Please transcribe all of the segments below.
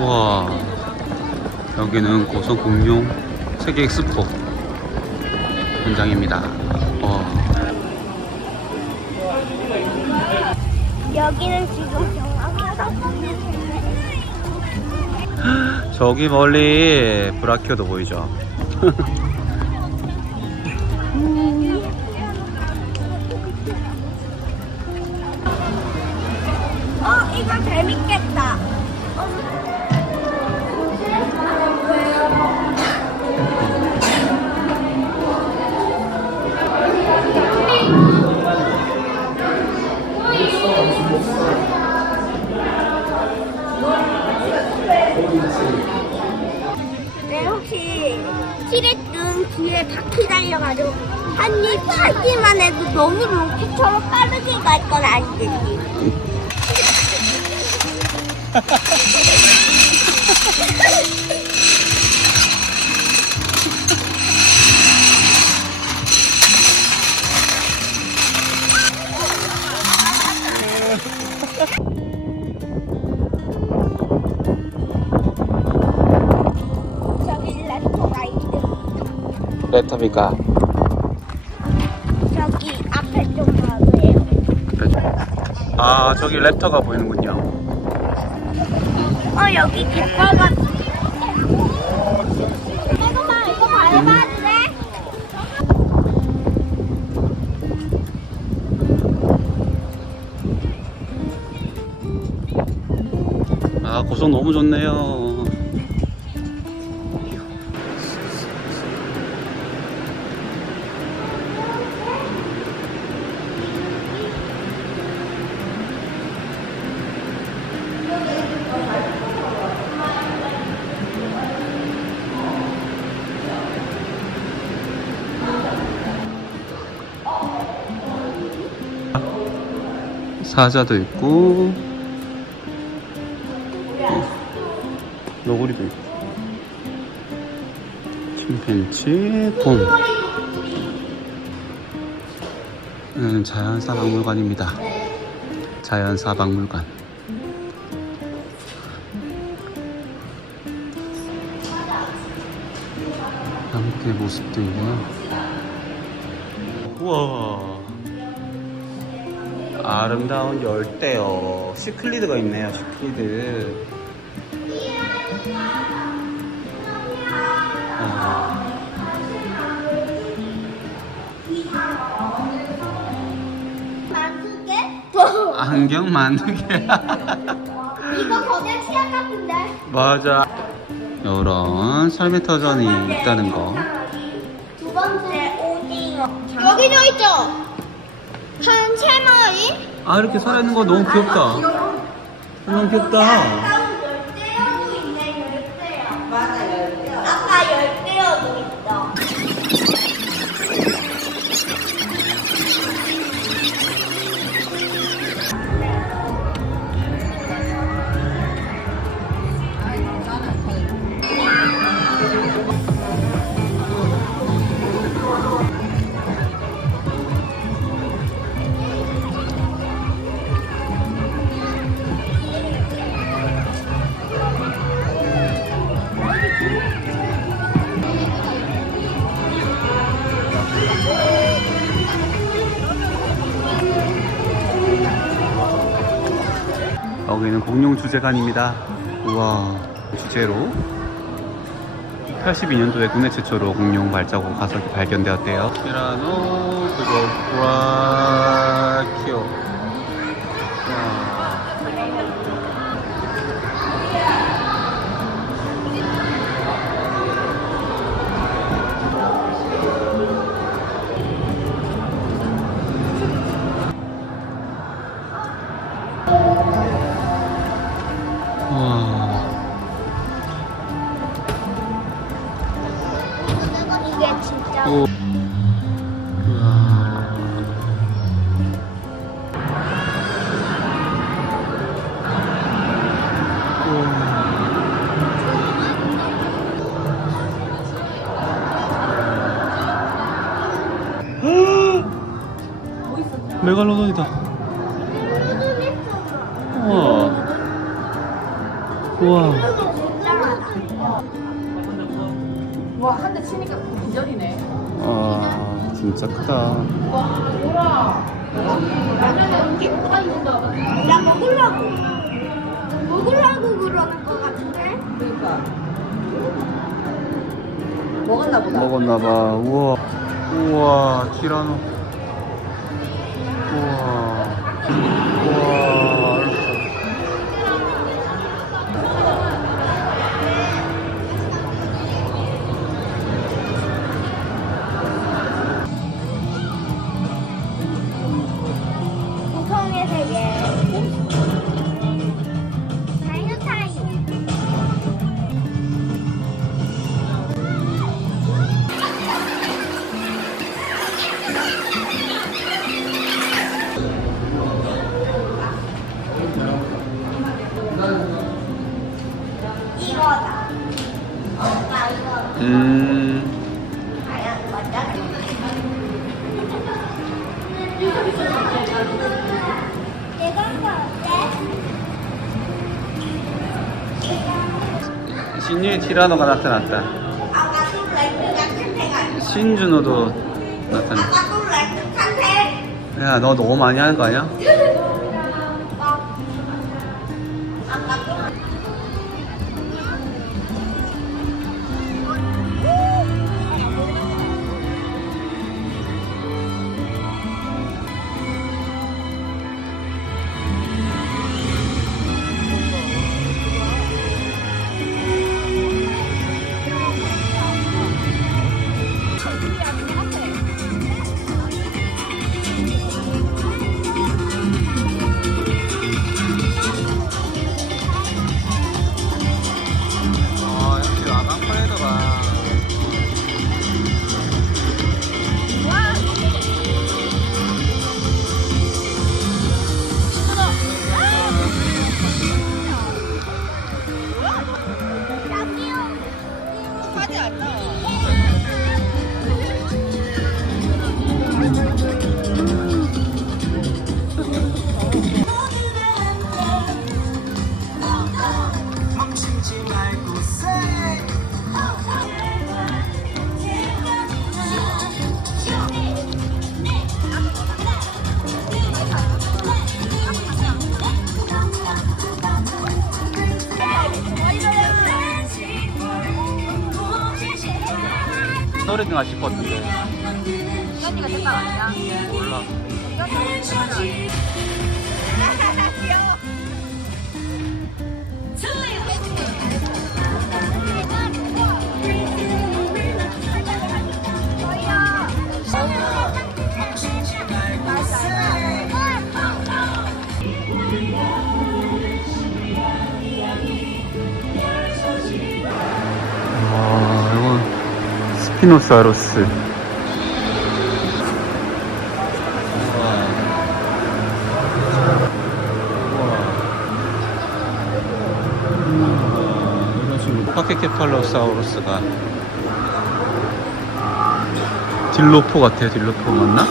우와 여기는 고성 공룡 세계 엑스포 현장입니다 와 여기는 지금. 저기 멀리 브라키오도 보이죠 어, 이거 재밌겠다. 레터비가 아 저기 랩터가 보이는군요 어 여기. 이거 봐 이거 돼? 아 고성 너무 좋네요 사자도 있고 너구리도 있고. 침팬치 곰 여기는 자연사박물관입니다. 자연사박물관. 함께 모습도 있고요. 우와 아름다운 열대요 시클리드가 있네요 시클리드 어. 만두개? 안경 만들게 이거 거대 치약 같은데? 맞아 이런 삶의 터전이 있다는 거 두 번째 오징어. 여기 저 있죠? 한 세 마리? 아 이렇게 살아있는 거 너무 귀엽다. 너무 귀엽다 공룡 주제관입니다. 우와 주제로. 82년도에 국내 최초로 공룡 발자국 화석이 발견되었대요. 티라노 그리고 이게 진짜 오. 메갈로돈이다. 우와. 우와. 와, 한 대 치니까 기절이네. 와, 진짜 크다. 와, 뭐라. 나 먹으려고. 먹으려고 그러는 것 같은데? 그러니까. 먹었나 보다. 먹었나 봐. 우와. 우와, 티라노. 우와. 신유의 티라노가 나타났다. 아까 또 레드 같은 새가 신준호도 나타났다. 아까 또 레드 같은 야, 너 너무 많이 하는 거 아니야? 소리가 싶었는데. 언니가 색깔 아니야? 몰라. 스피노사우루스. 파케케팔로사우루스가 딜로포 같아요. 딜로포 맞나?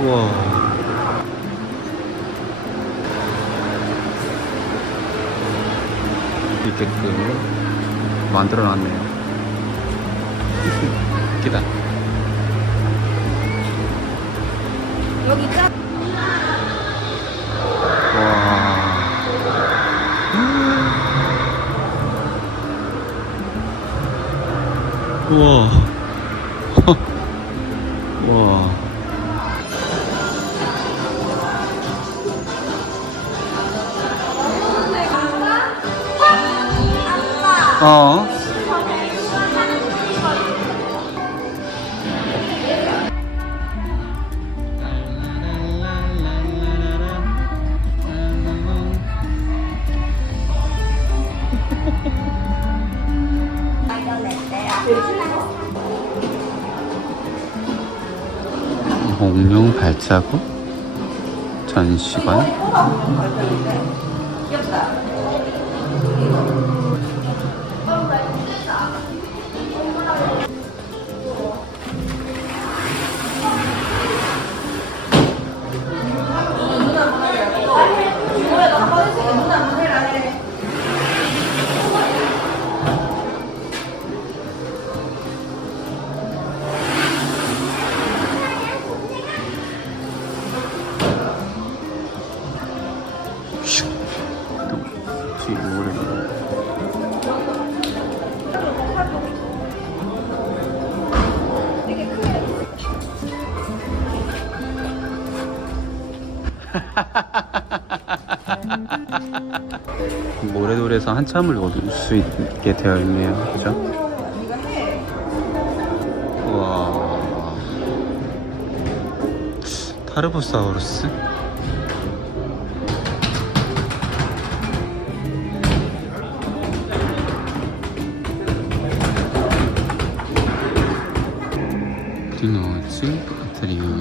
우와. 이게끔 만들어놨네요. 웃기다. 여기 짜. 와. 우와. 우와. 어. 공룡 발자국 전시관 모래돌에서 한참을 걸을 수 있게 되어 있네요. 그죠? 와. 타르보사우루스? 디노츠 아트리움